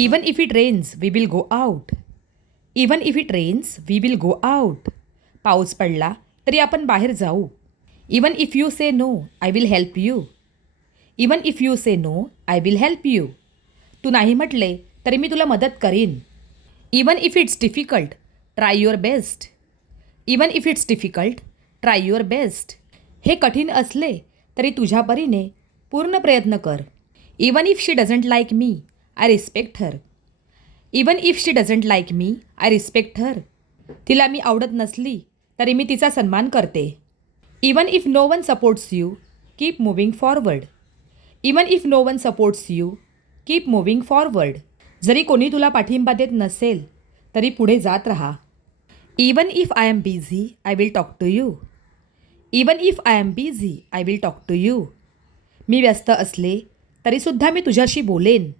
Even if it rains, we will go out. Even if it rains, we will go out. पाऊस पडला तरी आपण बाहेर जाऊ. Even if you say no, I will help you. Even if you say no, I will help you. तू नाही म्हटले तरी मी तुला मदत करीन. Even if it's difficult, try your best. Even if it's difficult, try your best. हे कठीण असले तरी तुझ्या परीने पूर्ण प्रयत्न कर. Even if she doesn't like me, I respect her. Even if she doesn't like me, I respect her. तिला मी आवडत नसली तरी मी तिचा सन्मान करते. Even if no one supports you, keep moving forward. Even if no one supports you, keep moving forward. जरी कोणी तुला पाठिंबा देत नसेल तरी पुढे जात राहा. Even if I am busy, I will talk to you. Even if I am busy, I will talk to you. मी व्यस्त असले तरीसुद्धा मी तुझ्याशी बोलेन.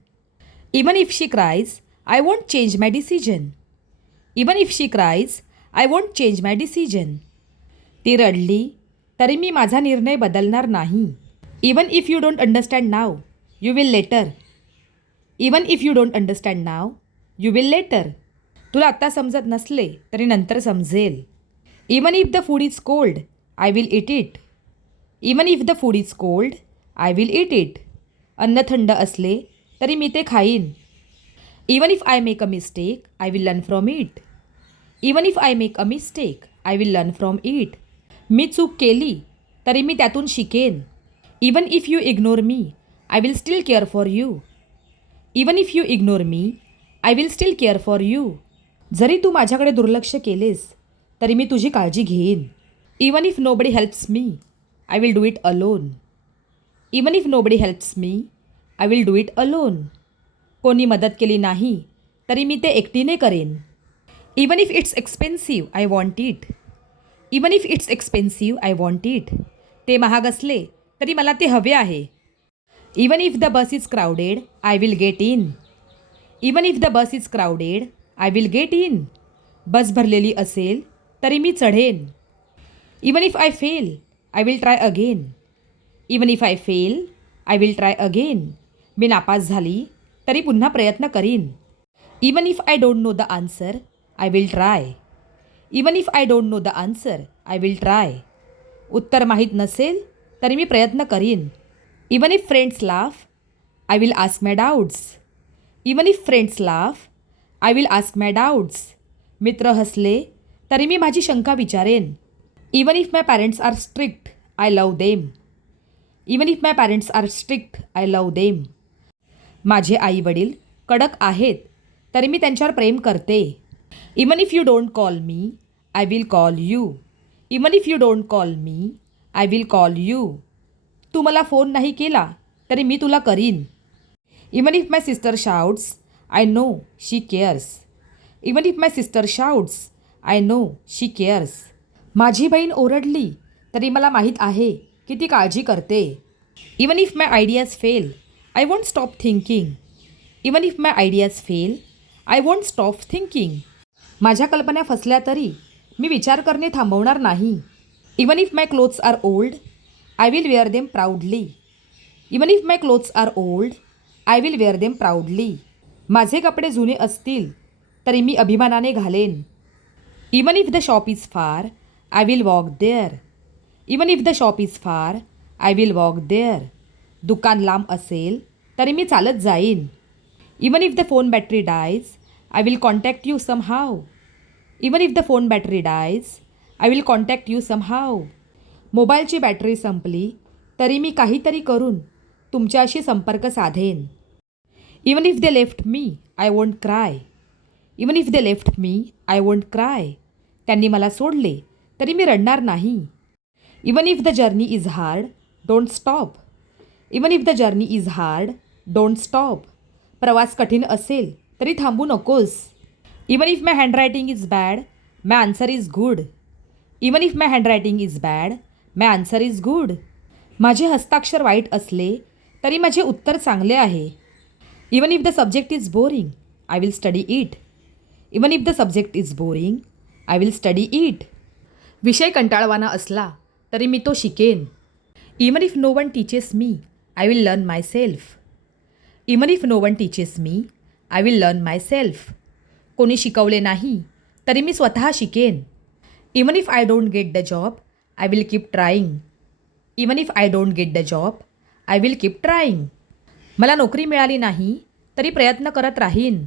Even if she cries, I won't change my decision. Even if she cries, I won't change my decision. ती रडली तरी मी माझा निर्णय बदलणार नाही. Even if you don't understand now, you will later. Even if you don't understand now, you will later. तुला आत्ता समजत नसले तरी नंतर समजेल. Even if the food is cold, I will eat it. Even if the food is cold, I will eat it. अन्न थंड असले तरी मी ते खाईन. Even if I make a mistake, I will learn from it. Even if I make a mistake, I will learn from it. मी चूक केली तरी मी त्यातून शिकेन. Even if you ignore me, I will still care for you. Even if you ignore me, I will still care for you. जरी तू माझ्याकडे दुर्लक्ष केलेस तरी मी तुझी काळजी घेईन. Even if nobody helps me, I will do it alone. Even if nobody helps me, I will do it alone. कोणी मदत केली नाही तरी मी ते एकटीने करेन. Even if it's expensive, I want it. Even if it's expensive, I want it. ते महाग असले तरी मला ते हवे आहे. Even if the bus is crowded, I will get in. Even if the bus is crowded, I will get in. बस भरलेली असेल तरी मी चढेन. Even if I fail, I will try again. Even if I fail, I will try again. मी नापास झाली तरी पुन्हा प्रयत्न करीन. Even if I don't know the answer, I will try. Even if I don't know the answer, I will try. उत्तर माहीत नसेल तरी मी प्रयत्न करीन. Even if friends laugh, I will ask my doubts. Even if friends laugh, I will ask my doubts. मित्र हसले तरी मी माझी शंका विचारेन. Even if my parents are strict, I love them. Even if my parents are strict, I love them. माझे आई वडील कडक आहेत तरी मी त्यांच्यावर प्रेम करते. Even if you don't call me, I will call you. Even if you don't call me, I will call you. तू मला phone नाही केला तरी मी तुला करीन. Even if my sister shouts, I know she cares. Even if my sister shouts, I know she cares. माझी बहीण ओरडली तरी मला माहीत आहे की ती काळजी करते. Even if my ideas fail, I won't stop thinking. Even if my ideas fail, I won't stop thinking. माझ्या कल्पना फसल्या तरी मी विचार करणे थांबवणार नाही. Even if my clothes are old, I will wear them proudly. Even if my clothes are old, I will wear them proudly. माझे कपडे जुने असतील तरी मी अभिमानाने घालेन. Even if the shop is far, I will walk there. Even if the shop is far, I will walk there. दुकान लांब असेल तरी मी चालत जाईन. Even if the phone battery dies, I will contact you somehow. Even if the phone battery dies, I will contact you somehow. मोबाईलची battery संपली तरी मी काहीतरी करून तुमच्याशी संपर्क साधेन. Even if they left me, I won't cry. Even if they left me, I won't cry. त्यांनी मला सोडले तरी मी रडणार नाही. Even if the journey is hard, don't stop. Even if the journey is hard, don't stop. प्रवास कठीण असेल तरी थांबू नकोस. Even if my handwriting is bad, my answer is good. Even if my handwriting is bad, my answer is good. माझे हस्ताक्षर वाईट असले तरी माझे उत्तर चांगले आहे. Even if the subject is boring, I will study it. Even if the subject is boring, I will study it. विषय कंटाळवाना असला तरी मी तो शिकेन. Even if no one teaches me, I will learn myself. Even if no one teaches me, I will learn myself. कोणी शिकवले नाही तरी मी स्वतः शिकेन. Even if I don't get the job I will keep trying. Even if I don't get the job I will keep trying. मला नोकरी मिळाली नाही तरी प्रयत्न करत राहीन.